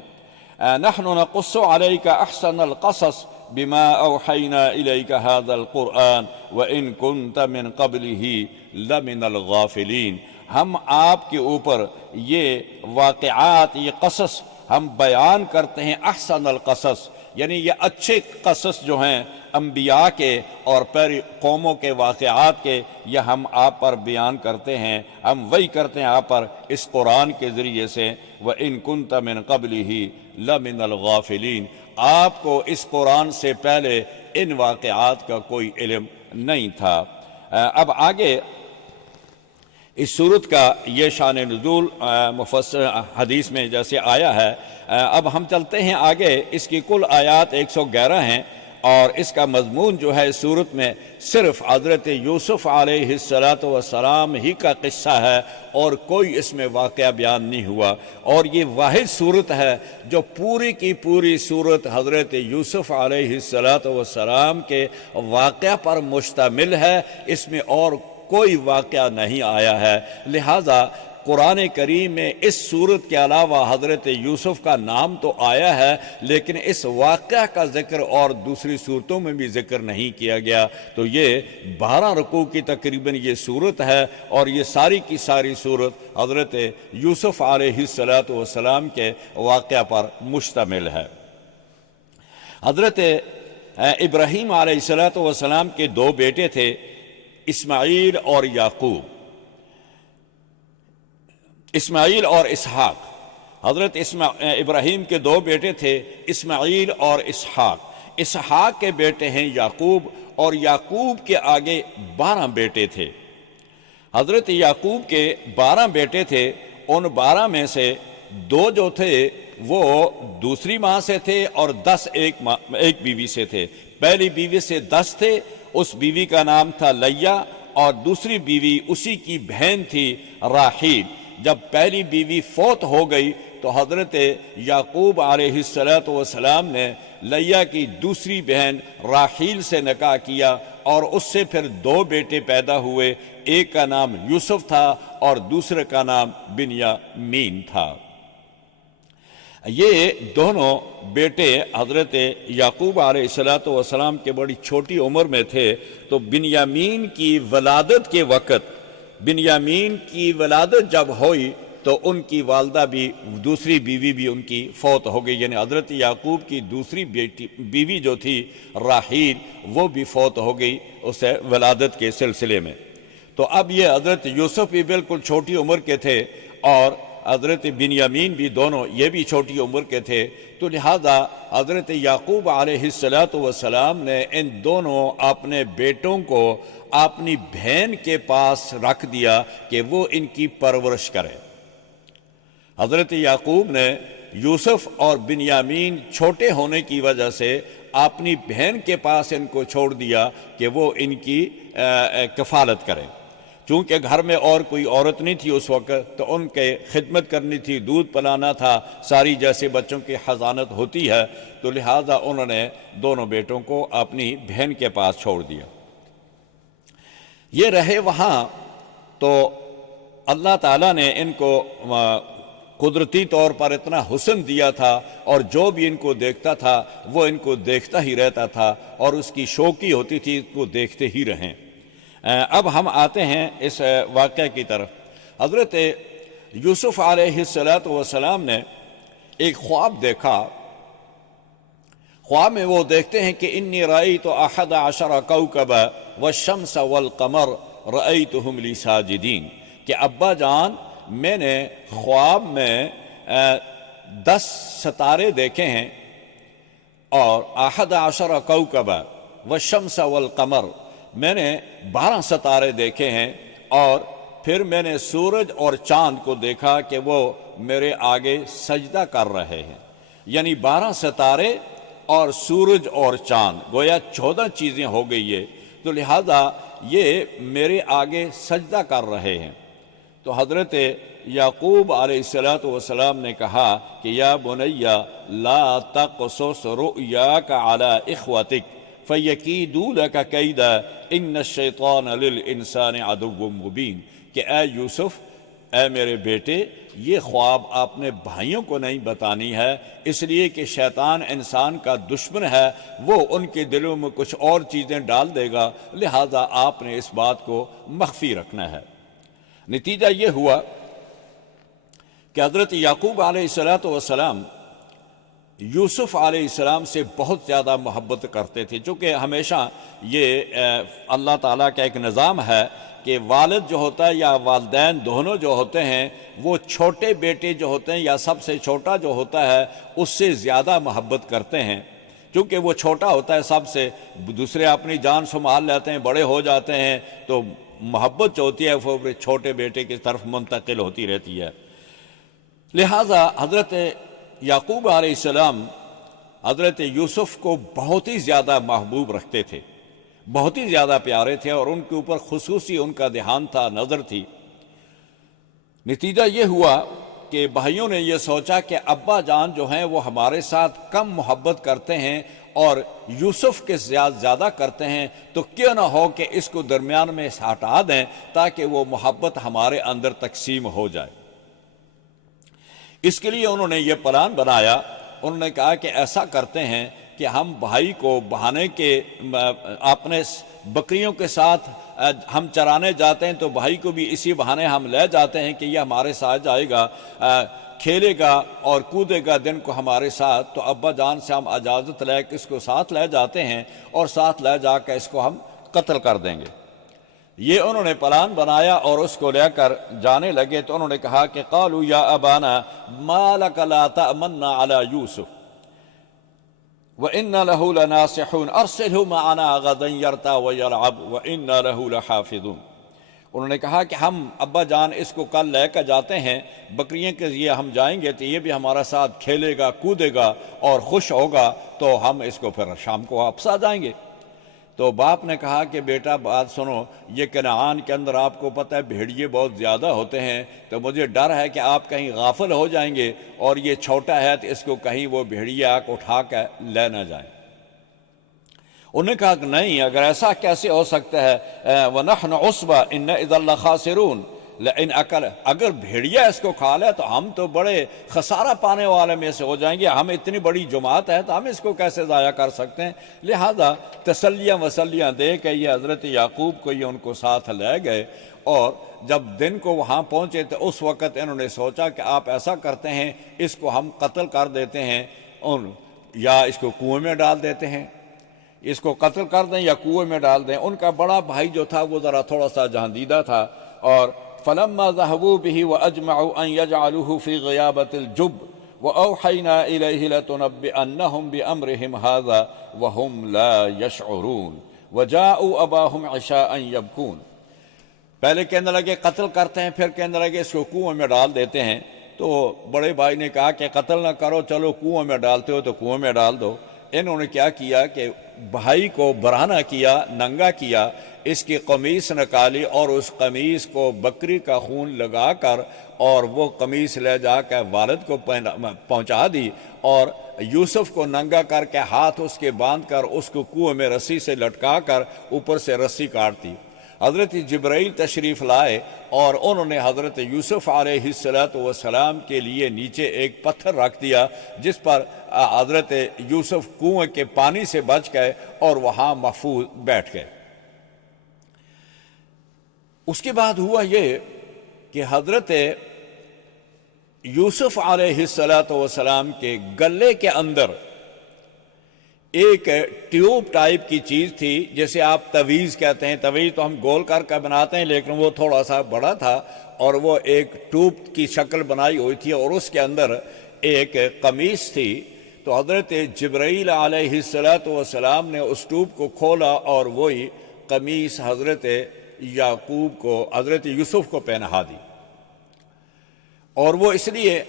نحن نقص علیک احسن القصص بما اوحینا الیک هذا القرآن وان کنت من قبلہ لمن الغافلین، ہم آپ کے اوپر یہ واقعات، یہ قصص ہم بیان کرتے ہیں، احسن القصص یعنی یہ اچھے قصص جو ہیں انبیاء کے اور پہلی قوموں کے واقعات کے، یہ ہم آپ پر بیان کرتے ہیں، ہم وہی کرتے ہیں آپ پر اس قرآن کے ذریعے سے۔ وَإِن كُنْتَ مِن قَبْلِهِ لَمِنَ الْغَافِلِينَ، آپ کو اس قرآن سے پہلے ان واقعات کا کوئی علم نہیں تھا۔ اب آگے اس صورت کا یہ شان نزول مفسر حدیث میں جیسے آیا ہے۔ اب ہم چلتے ہیں آگے، اس کی کل آیات 111 ہیں، اور اس کا مضمون جو ہے اس صورت میں صرف حضرت یوسف علیہ السلام ہی کا قصہ ہے، اور کوئی اس میں واقعہ بیان نہیں ہوا، اور یہ واحد صورت ہے جو پوری کی پوری صورت حضرت یوسف علیہ السلام کے واقعہ پر مشتمل ہے، اس میں اور کوئی واقعہ نہیں آیا ہے۔ لہٰذا قرآن کریم میں اس صورت کے علاوہ حضرت یوسف کا نام تو آیا ہے، لیکن اس واقعہ کا ذکر اور دوسری صورتوں میں بھی ذکر نہیں کیا گیا۔ تو یہ 12 رکوع کی تقریباً یہ صورت ہے، اور یہ ساری کی ساری صورت حضرت یوسف علیہ السلام کے واقعہ پر مشتمل ہے۔ حضرت ابراہیم علیہ السلام کے 2 بیٹے تھے، اسماعیل اور یعقوب، اسماعیل اور اسحاق۔ حضرت ابراہیم کے 2 بیٹے تھے، اسماعیل اور اسحاق۔ اسحاق کے بیٹے ہیں یعقوب، اور یعقوب کے آگے 12 بیٹے تھے۔ حضرت یعقوب کے 12 بیٹے تھے، ان 12 میں سے 2 جو تھے وہ دوسری ماں سے تھے، اور 10 ایک بیوی سے تھے۔ پہلی بیوی سے 10 تھے، اس بیوی کا نام تھا لیا، اور دوسری بیوی اسی کی بہن تھی راحیل۔ جب پہلی بیوی فوت ہو گئی تو حضرت یعقوب علیہ السلام نے لیا کی دوسری بہن راحیل سے نکاح کیا، اور اس سے پھر 2 بیٹے پیدا ہوئے، ایک کا نام یوسف تھا اور دوسرے کا نام بنیامین تھا۔ یہ دونوں بیٹے حضرت یعقوب علیہ السلام کے بڑی چھوٹی عمر میں تھے، تو بنیامین کی ولادت کے وقت، بنیامین کی ولادت جب ہوئی تو ان کی والدہ بھی، دوسری بیوی بھی ان کی فوت ہو گئی، یعنی حضرت یعقوب کی دوسری بیوی جو تھی راحیل، وہ بھی فوت ہو گئی اسے ولادت کے سلسلے میں۔ تو اب یہ حضرت یوسف بھی بالکل چھوٹی عمر کے تھے، اور حضرت بنیامین بھی، دونوں یہ بھی چھوٹی عمر کے تھے، تو لہذا حضرت یعقوب علیہ السلام نے ان دونوں اپنے بیٹوں کو اپنی بہن کے پاس رکھ دیا کہ وہ ان کی پرورش کرے۔ حضرت یعقوب نے یوسف اور بنیامین چھوٹے ہونے کی وجہ سے اپنی بہن کے پاس ان کو چھوڑ دیا کہ وہ ان کی کفالت کرے۔ چونکہ گھر میں اور کوئی عورت نہیں تھی اس وقت، تو ان کے خدمت کرنی تھی، دودھ پلانا تھا، ساری جیسے بچوں کی حضانت ہوتی ہے، تو لہذا انہوں نے دونوں بیٹوں کو اپنی بہن کے پاس چھوڑ دیا۔ یہ رہے وہاں، تو اللہ تعالیٰ نے ان کو قدرتی طور پر اتنا حسن دیا تھا، اور جو بھی ان کو دیکھتا تھا وہ ان کو دیکھتا ہی رہتا تھا، اور اس کی شوقی ہوتی تھی ان کو دیکھتے ہی رہیں۔ اب ہم آتے ہیں اس واقعہ کی طرف۔ حضرت یوسف علیہ السلام نے ایک خواب دیکھا۔ خواب میں وہ دیکھتے ہیں کہ انی رأیت 11 کوكبا والشمس والقمر رأیتهم لی ساجدین، کہ ابا جان میں نے خواب میں 10 ستارے دیکھے ہیں، اور 11 کوكبا والشمس والقمر، میں نے 12 ستارے دیکھے ہیں، اور پھر میں نے سورج اور چاند کو دیکھا کہ وہ میرے آگے سجدہ کر رہے ہیں۔ یعنی 12 ستارے اور سورج اور چاند، گویا 14 چیزیں ہو گئی ہے، تو لہذا یہ میرے آگے سجدہ کر رہے ہیں۔ تو حضرت یعقوب علیہ السلام نے کہا کہ یا بنی لا تقصص رؤیاک علی اخوتک فَيَكِيدُوا لَكَ كَيْدًا إِنَّ الشَّيْطَانَ لِلْإِنسَانِ عَدُوٌّ مُبِينٌ، کہ اے یوسف، اے میرے بیٹے، یہ خواب اپنے بھائیوں کو نہیں بتانی ہے، اس لیے کہ شیطان انسان کا دشمن ہے، وہ ان کے دلوں میں کچھ اور چیزیں ڈال دے گا، لہذا آپ نے اس بات کو مخفی رکھنا ہے۔ نتیجہ یہ ہوا کہ حضرت یعقوب علیہ السلام یوسف علیہ السلام سے بہت زیادہ محبت کرتے تھے، چونکہ ہمیشہ یہ اللہ تعالیٰ کا ایک نظام ہے کہ والد جو ہوتا ہے یا والدین دونوں جو ہوتے ہیں، وہ چھوٹے بیٹے جو ہوتے ہیں یا سب سے چھوٹا جو ہوتا ہے اس سے زیادہ محبت کرتے ہیں، چونکہ وہ چھوٹا ہوتا ہے سب سے، دوسرے اپنی جان سنبھال لیتے ہیں، بڑے ہو جاتے ہیں، تو محبت جو ہوتی ہے وہ چھوٹے بیٹے کی طرف منتقل ہوتی رہتی ہے۔ لہٰذا حضرت یعقوب علیہ السلام حضرت یوسف کو بہت ہی زیادہ محبوب رکھتے تھے، بہت ہی زیادہ پیارے تھے، اور ان کے اوپر خصوصی ان کا دھیان تھا، نظر تھی۔ نتیجہ یہ ہوا کہ بھائیوں نے یہ سوچا کہ ابا جان جو ہیں وہ ہمارے ساتھ کم محبت کرتے ہیں اور یوسف کے زیادہ کرتے ہیں، تو کیوں نہ ہو کہ اس کو درمیان میں ہٹا دیں تاکہ وہ محبت ہمارے اندر تقسیم ہو جائے۔ اس کے لیے انہوں نے یہ پلان بنایا۔ انہوں نے کہا کہ ایسا کرتے ہیں کہ ہم بھائی کو بہانے کے اپنے بکریوں کے ساتھ ہم چرانے جاتے ہیں تو بھائی کو بھی اسی بہانے ہم لے جاتے ہیں کہ یہ ہمارے ساتھ جائے گا، کھیلے گا اور کودے گا دن کو ہمارے ساتھ، تو ابا جان سے ہم اجازت لے کے اس کو ساتھ لے جاتے ہیں اور ساتھ لے جا کے اس کو ہم قتل کر دیں گے۔ یہ انہوں نے پلان بنایا اور اس کو لے کر جانے لگے تو انہوں نے کہا کہ قالوا یا ابانا ما لک لا تأمنا علی یوسف وَإِنَّا لَهُ لَنَاصِحُونَ أَرْسِلْهُ مَعَنَا غَدًا يَرْتَعْ وَيَلْعَبْ وَإِنَّا لَهُ لَحَافِظُونَ۔ انہوں نے کہا کہ ہم ابا جان اس کو کل لے کر جاتے ہیں، بکریوں کے لیے ہم جائیں گے تو یہ بھی ہمارا ساتھ کھیلے گا کودے گا اور خوش ہوگا، تو ہم اس کو پھر شام کو واپس آ جائیں گے۔ تو باپ نے کہا کہ بیٹا بات سنو، یہ کنعان کے اندر آپ کو پتہ ہے بھیڑیے بہت زیادہ ہوتے ہیں، تو مجھے ڈر ہے کہ آپ کہیں غافل ہو جائیں گے اور یہ چھوٹا ہے تو اس کو کہیں وہ بھیڑیے آ کے اٹھا کے لے نہ جائیں۔ انہوں نے کہا کہ نہیں، اگر ایسا کیسے ہو سکتا ہے، وَنَحْنُ عُصْبَةٌ إِنَّ إِذًا لَخَاسِرُونَ، اگر بھیڑیا اس کو کھا لے تو ہم تو بڑے خسارہ پانے والے میں سے ہو جائیں گے، ہم اتنی بڑی جماعت ہے تو ہم اس کو کیسے ضائع کر سکتے ہیں۔ لہذا تسلیاں وسلیاں دے کے یہ حضرت یعقوب کو یہ ان کو ساتھ لے گئے، اور جب دن کو وہاں پہنچے تو اس وقت انہوں نے سوچا کہ آپ ایسا کرتے ہیں اس کو ہم قتل کر دیتے ہیں یا اس کو کنویں میں ڈال دیتے ہیں، اس کو قتل کر دیں یا کنویں میں ڈال دیں۔ ان کا بڑا بھائی جو تھا وہ ذرا تھوڑا سا جہاندیدہ تھا، اور فَلَمَّا ذَهَبُوا بِهِ وَأَجْمَعُوا أَن يَجْعَلُوهُ فِي غِيَابَةِ الْجُبِّ وَأَوْحَيْنَا إِلَيْهِ لَتُنَبِّئَنَّهُم بِأَمْرِهِمْ هَذَا وَهُمْ لَا يَشْعُرُونَ وَجَاءُوا أَبَاهُمْ عِشَاءً يَبْكُونَ۔ پہلے کہنے لگے قتل کرتے ہیں، پھر کہنے لگے اس کو کنویں میں ڈال دیتے ہیں۔ تو بڑے بھائی نے کہا کہ قتل نہ کرو، چلو کنویں میں ڈالتے ہو تو کنویں میں ڈال دو۔ انہوں نے کیا کیا کہ بھائی کو برہنہ کیا، ننگا کیا، اس کی قمیص نکالی اور اس قمیص کو بکری کا خون لگا کر اور وہ قمیص لے جا کے والد کو پہنچا دی، اور یوسف کو ننگا کر کے ہاتھ اس کے باندھ کر اس کو کنویں میں رسی سے لٹکا کر اوپر سے رسی کاٹ دی۔ حضرت جبرائیل تشریف لائے اور انہوں نے حضرت یوسف علیہ السلام کے لیے نیچے ایک پتھر رکھ دیا، جس پر حضرت یوسف کنویں کے پانی سے بچ گئے اور وہاں محفوظ بیٹھ گئے۔ اس کے بعد ہوا یہ کہ حضرت یوسف علیہ السلام کے گلے کے اندر ایک ٹیوب ٹائپ کی چیز تھی، جیسے آپ تویز کہتے ہیں۔ تویز تو ہم گول کر کے بناتے ہیں، لیکن وہ تھوڑا سا بڑا تھا اور وہ ایک ٹیوب کی شکل بنائی ہوئی تھی، اور اس کے اندر ایک قمیص تھی۔ تو حضرت جبرائیل علیہ السلام نے اس ٹیوب کو کھولا اور وہی قمیص حضرت یعقوب کو، حضرت یوسف کو پہنا دی۔ اور وہ اس لیے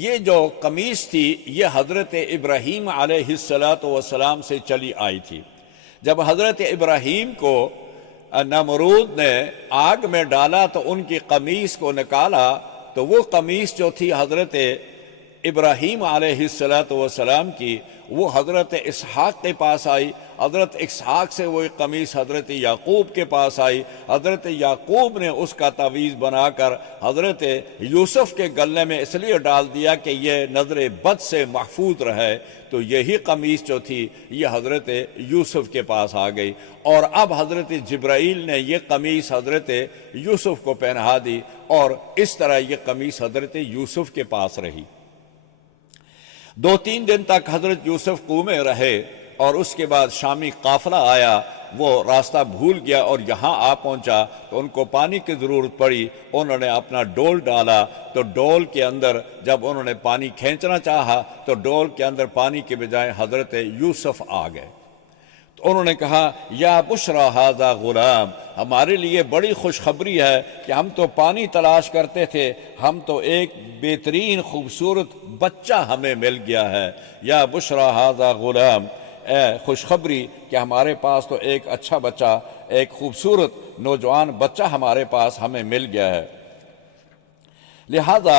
یہ جو قمیص تھی یہ حضرت ابراہیم علیہ السلام سے چلی آئی تھی۔ جب حضرت ابراہیم کو نمرود نے آگ میں ڈالا تو ان کی قمیص کو نکالا، تو وہ قمیص جو تھی حضرت ابراہیم علیہ السلام کی، وہ حضرت اسحاق کے پاس آئی، حضرت اسحاق سے وہ قمیص حضرت یعقوب کے پاس آئی، حضرت یعقوب نے اس کا تعویذ بنا کر حضرت یوسف کے گلے میں اس لیے ڈال دیا کہ یہ نظر بد سے محفوظ رہے۔ تو یہی قمیص جو تھی یہ حضرت یوسف کے پاس آ گئی، اور اب حضرت جبرائیل نے یہ قمیص حضرت یوسف کو پہنا دی، اور اس طرح یہ قمیص حضرت یوسف کے پاس رہی۔ 2-3 دن تک حضرت یوسف کنویں میں رہے، اور اس کے بعد شامی قافلہ آیا، وہ راستہ بھول گیا اور یہاں آ پہنچا تو ان کو پانی کی ضرورت پڑی۔ انہوں نے اپنا ڈول ڈالا، تو ڈول کے اندر جب انہوں نے پانی کھینچنا چاہا تو ڈول کے اندر پانی کے بجائے حضرت یوسف آ گئے۔ تو انہوں نے کہا یا بشرا ھذا غلام، ہمارے لیے بڑی خوشخبری ہے کہ ہم تو پانی تلاش کرتے تھے، ہم تو ایک بہترین خوبصورت بچہ ہمیں مل گیا ہے۔ یا بشرا ھذا غلام، اے خوشخبری کہ ہمارے پاس تو ایک اچھا بچہ، ایک خوبصورت نوجوان بچہ ہمارے پاس ہمیں مل گیا ہے۔ لہذا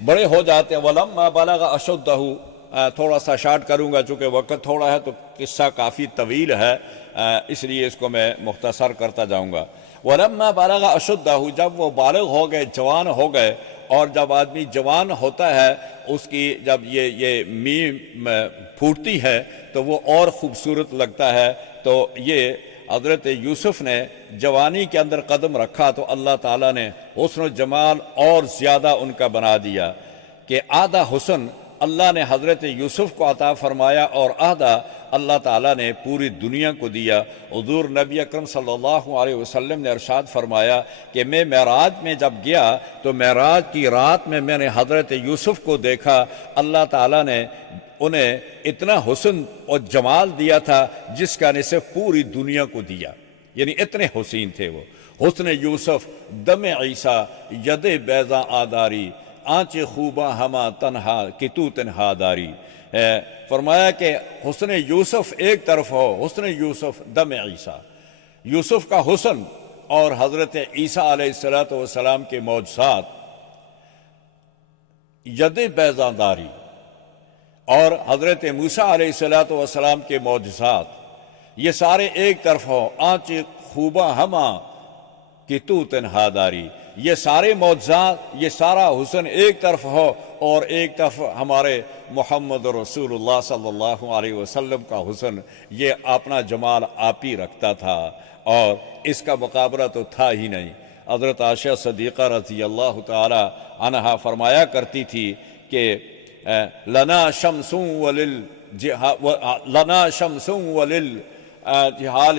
بڑے ہو جاتے ہیں. ولما بلغ اشدہ، تھوڑا سا شارٹ کروں گا چونکہ وقت تھوڑا ہے تو قصہ کافی طویل ہے، اس لیے اس کو میں مختصر کرتا جاؤں گا. ولما بلغ اشدہ، جب وہ بالغ ہو گئے، جوان ہو گئے. اور جب آدمی جوان ہوتا ہے اس کی جب یہ میم پھوٹتی ہے تو وہ اور خوبصورت لگتا ہے. تو یہ حضرت یوسف نے جوانی کے اندر قدم رکھا تو اللہ تعالیٰ نے حسن و جمال اور زیادہ ان کا بنا دیا کہ آدھا حسن اللہ نے حضرت یوسف کو عطا فرمایا اور آدھا اللہ تعالیٰ نے پوری دنیا کو دیا. حضور نبی اکرم صلی اللہ علیہ وسلم نے ارشاد فرمایا کہ میں معراج میں جب گیا تو معراج کی رات میں نے حضرت یوسف کو دیکھا. اللہ تعالیٰ نے انہیں اتنا حسن اور جمال دیا تھا جس کا نصف پوری دنیا کو دیا، یعنی اتنے حسین تھے وہ. حسن یوسف دم عیسیٰ ید بیضاں آداری، آنچ خوباں ہما تنہا کہ تو تنہا داری. فرمایا کہ حسن یوسف ایک طرف ہو، حسن یوسف دم عیسیٰ، یوسف کا حسن اور حضرت عیسیٰ علیہ السلام کے معجزات، ید بیضاں داری اور حضرت موسیٰ علیہ السلام کے معجزات، یہ سارے ایک طرف ہو. آنچ خوباں ہما کہ تو تنہا داری، یہ سارے معجزات، یہ سارا حسن ایک طرف ہو اور ایک طرف ہمارے محمد رسول اللہ صلی اللہ علیہ وسلم کا حسن، یہ اپنا جمال آپ ہی رکھتا تھا اور اس کا مقابلہ تو تھا ہی نہیں. حضرت عائشہ صدیقہ رضی اللہ تعالی عنہا فرمایا کرتی تھی کہ لنا شمسوں وللجہال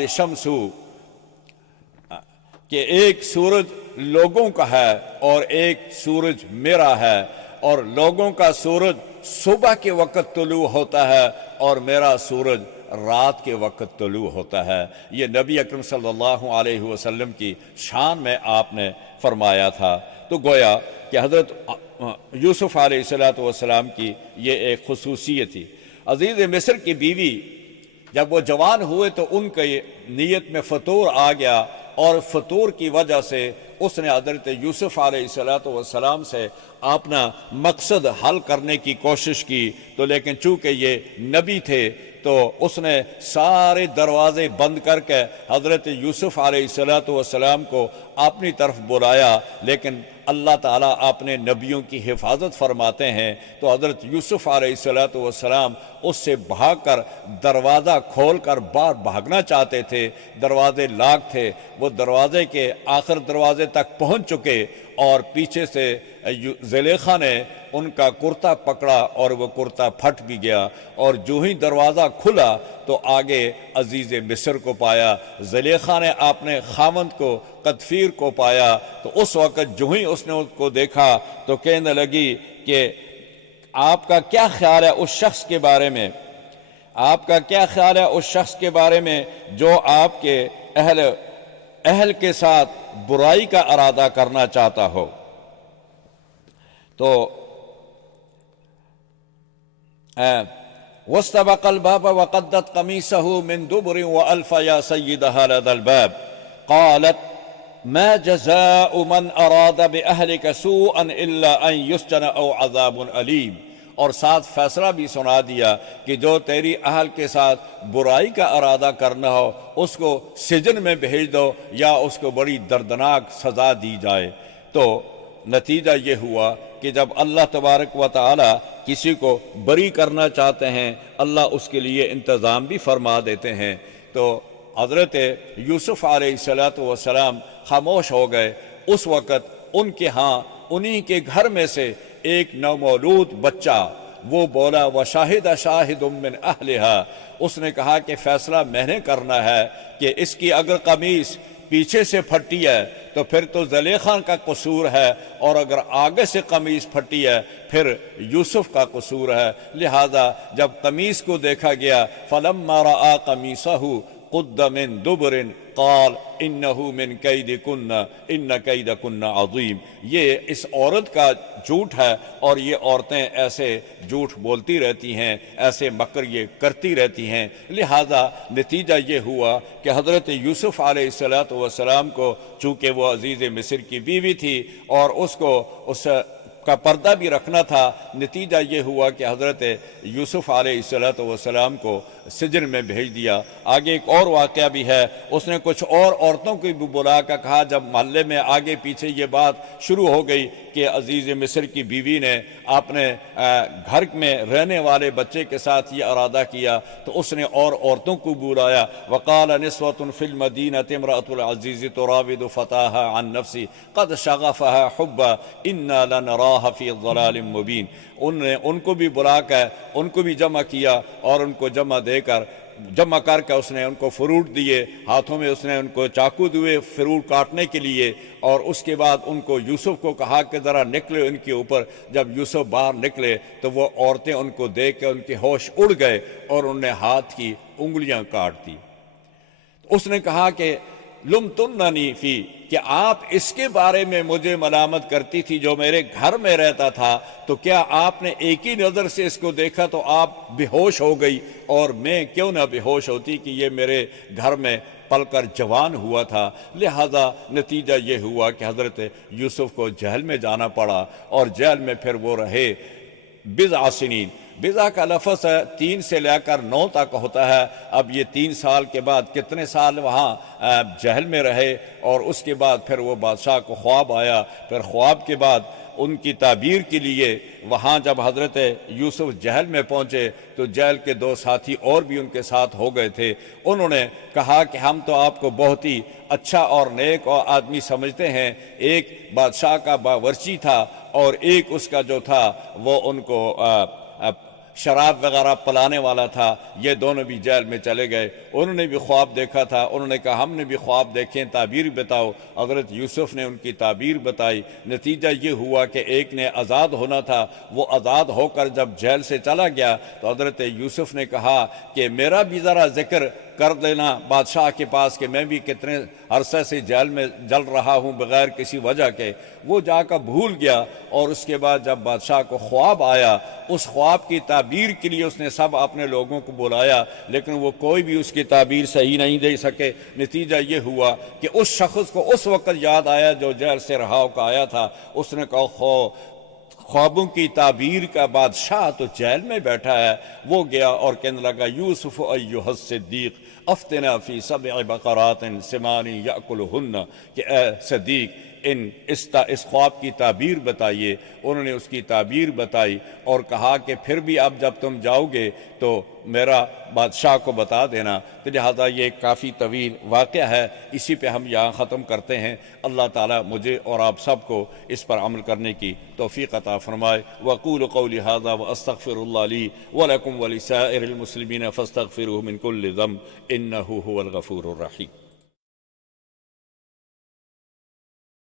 شمسوں، کہ ایک سورج لوگوں کا ہے اور ایک سورج میرا ہے، اور لوگوں کا سورج صبح کے وقت طلوع ہوتا ہے اور میرا سورج رات کے وقت طلوع ہوتا ہے. یہ نبی اکرم صلی اللہ علیہ وسلم کی شان میں آپ نے فرمایا تھا. تو گویا کہ حضرت یوسف علیہ السلام کی یہ ایک خصوصیت تھی. عزیز مصر کی بیوی جب وہ جوان ہوئے تو ان کی نیت میں فطور آ گیا اور فطور کی وجہ سے اس نے حضرت یوسف علیہ السلام سے اپنا مقصد حل کرنے کی کوشش کی. تو لیکن چونکہ یہ نبی تھے تو اس نے سارے دروازے بند کر کے حضرت یوسف علیہ السلام کو اپنی طرف بلایا. لیکن اللہ تعالیٰ اپنے نبیوں کی حفاظت فرماتے ہیں تو حضرت یوسف علیہ السلام اس سے بھاگ کر دروازہ کھول کر باہر بھاگنا چاہتے تھے. دروازے لاک تھے، وہ دروازے کے آخر دروازے تک پہنچ چکے اور پیچھے سے زلیخا نے ان کا کرتا پکڑا اور وہ کرتا پھٹ بھی گیا. اور جو ہی دروازہ کھلا تو آگے عزیز مصر کو پایا. زلیخا نے اپنے خاوند کو قطفیر کو پایا تو اس وقت جو ہی اس نے اس کو دیکھا تو کہنے لگی کہ آپ کا کیا خیال ہے اس شخص کے بارے میں، آپ کا کیا خیال ہے اس شخص کے بارے میں جو آپ کے اہل کے ساتھ برائی کا ارادہ کرنا چاہتا ہو. تو واستبق الباب وقدت قميصه من دبر وألف يا سيدها لدى الباب قالت ما جزاء من أراد بأهلك سوءا إلا أن يسجن أو عذاب أليم. اور ساتھ فیصلہ بھی سنا دیا کہ جو تیری اہل کے ساتھ برائی کا ارادہ کرنا ہو اس کو سجن میں بھیج دو یا اس کو بڑی دردناک سزا دی جائے. تو نتیجہ یہ ہوا کہ جب اللہ تبارک و تعالی کسی کو بری کرنا چاہتے ہیں اللہ اس کے لیے انتظام بھی فرما دیتے ہیں. تو حضرت یوسف علیہ السلام خاموش ہو گئے. اس وقت ان کے ہاں انہی کے گھر میں سے ایک نومولود بچہ وہ بولا وشاہد شاہد من اہلہا، اس نے کہا کہ فیصلہ میں نے کرنا ہے کہ اس کی اگر قمیص پیچھے سے پھٹی ہے تو پھر تو زلیخا کا قصور ہے اور اگر آگے سے قمیص پھٹی ہے پھر یوسف کا قصور ہے. لہذا جب قمیص کو دیکھا گیا فلما رأى قمیصہ قد من دبر قال انه من کیدکن ان کیدکن عظیم. یہ اس عورت کا جھوٹ ہے اور یہ عورتیں ایسے جھوٹ بولتی رہتی ہیں، ایسے مکر یہ کرتی رہتی ہیں. لہذا نتیجہ یہ ہوا کہ حضرت یوسف علیہ السلام کو چونکہ وہ عزیز مصر کی بیوی تھی اور اس کو اس کا پردہ بھی رکھنا تھا۔ نتیجہ یہ ہوا کہ حضرت یوسف علیہ السلام کو سجن میں بھیج دیا۔ آگے ایک اور واقعہ بھی ہے، اس نے کچھ اور عورتوں کو بھی بلا کر کہا، جب محلے میں آگے پیچھے یہ بات شروع ہو گئی کہ عزیز مصر کی بیوی نے اپنے گھر میں رہنے والے بچے کے ساتھ یہ ارادہ کیا، تو اس نے اور عورتوں کو بلایا۔ وقال نسوة في المدينة امرأة العزيز تراود فتاها عن نفسه قد شغفها حبا إنا لنراها في ضلال مبين۔ ان کو بھی بلا کر ان کو بھی جمع کیا، اور ان کو جمع کر کے اس نے ان کو فروٹ دیے، ہاتھوں میں اس نے ان کو چاقو دیے فروٹ کاٹنے کے لیے، اور اس کے بعد ان کو یوسف کو کہا کہ ذرا نکلے ان کے اوپر۔ جب یوسف باہر نکلے تو وہ عورتیں ان کو دیکھ کے ان کے ہوش اڑ گئے اور انہوں نے ہاتھ کی انگلیاں کاٹ دی۔ اس نے کہا کہ لم تننی فی، کہ آپ اس کے بارے میں مجھے ملامت کرتی تھی جو میرے گھر میں رہتا تھا، تو کیا آپ نے ایک ہی نظر سے اس کو دیکھا تو آپ بے ہوش ہو گئی، اور میں کیوں نہ بے ہوش ہوتی کہ یہ میرے گھر میں پل کر جوان ہوا تھا۔ لہذا نتیجہ یہ ہوا کہ حضرت یوسف کو جیل میں جانا پڑا، اور جیل میں پھر وہ رہے بضع سنین۔ بضع کا لفظ 3 سے لے کر 9 تک ہوتا ہے۔ اب یہ 3 سال کے بعد کتنے سال وہاں جہل میں رہے، اور اس کے بعد پھر وہ بادشاہ کو خواب آیا۔ پھر خواب کے بعد ان کی تعبیر کے لیے وہاں جب حضرت یوسف جہل میں پہنچے تو جہل کے 2 ساتھی اور بھی ان کے ساتھ ہو گئے تھے۔ انہوں نے کہا کہ ہم تو آپ کو بہت ہی اچھا اور نیک اور آدمی سمجھتے ہیں۔ ایک بادشاہ کا باورچی تھا، اور ایک اس کا جو تھا وہ ان کو شراب وغیرہ پلانے والا تھا۔ یہ دونوں بھی جیل میں چلے گئے۔ انہوں نے بھی خواب دیکھا تھا، انہوں نے کہا ہم نے بھی خواب دیکھیں، تعبیر بتاؤ۔ حضرت یوسف نے ان کی تعبیر بتائی۔ نتیجہ یہ ہوا کہ ایک نے آزاد ہونا تھا، وہ آزاد ہو کر جب جیل سے چلا گیا تو حضرت یوسف نے کہا کہ میرا بھی ذرا ذکر کر دینا بادشاہ کے پاس کہ میں بھی کتنے عرصے سے جیل میں جل رہا ہوں بغیر کسی وجہ کے۔ وہ جا کر بھول گیا، اور اس کے بعد جب بادشاہ کو خواب آیا، اس خواب کی تعبیر کے لیے اس نے سب اپنے لوگوں کو بلایا، لیکن وہ کوئی بھی اس کی تعبیر صحیح نہیں دے سکے۔ نتیجہ یہ ہوا کہ اس شخص کو اس وقت یاد آیا جو جیل سے رہا ہو کر آیا تھا۔ اس نے کہا خوابوں کی تعبیر کا بادشاہ تو جیل میں بیٹھا ہے۔ وہ گیا اور کہنے لگا یوسف ایھا الصدیق افتنا فی 7 بقرات سمان یأکلہن، کہ اے صدیق اس خواب کی تعبیر بتائیے۔ انہوں نے اس کی تعبیر بتائی اور کہا کہ پھر بھی اب جب تم جاؤ گے تو میرا بادشاہ کو بتا دینا۔ تو لہٰذا یہ کافی طویل واقعہ ہے، اسی پہ ہم یہاں ختم کرتے ہیں۔ اللہ تعالیٰ مجھے اور آپ سب کو اس پر عمل کرنے کی توفیق عطا فرمائے۔ وَأَقُولُ قَوْلِي هَذَا وَأَسْتَغْفِرُ اللَّهَ لِي وَلَكُمْ وَلِسَائِرِ الْمُسْلِمِينَ فَاسْتَغْفِرُوهُ مِنْ كُلِّ ذَنْبٍ إِنَّهُ هُوَ الْغَفُورُ الرَّحِيمُ۔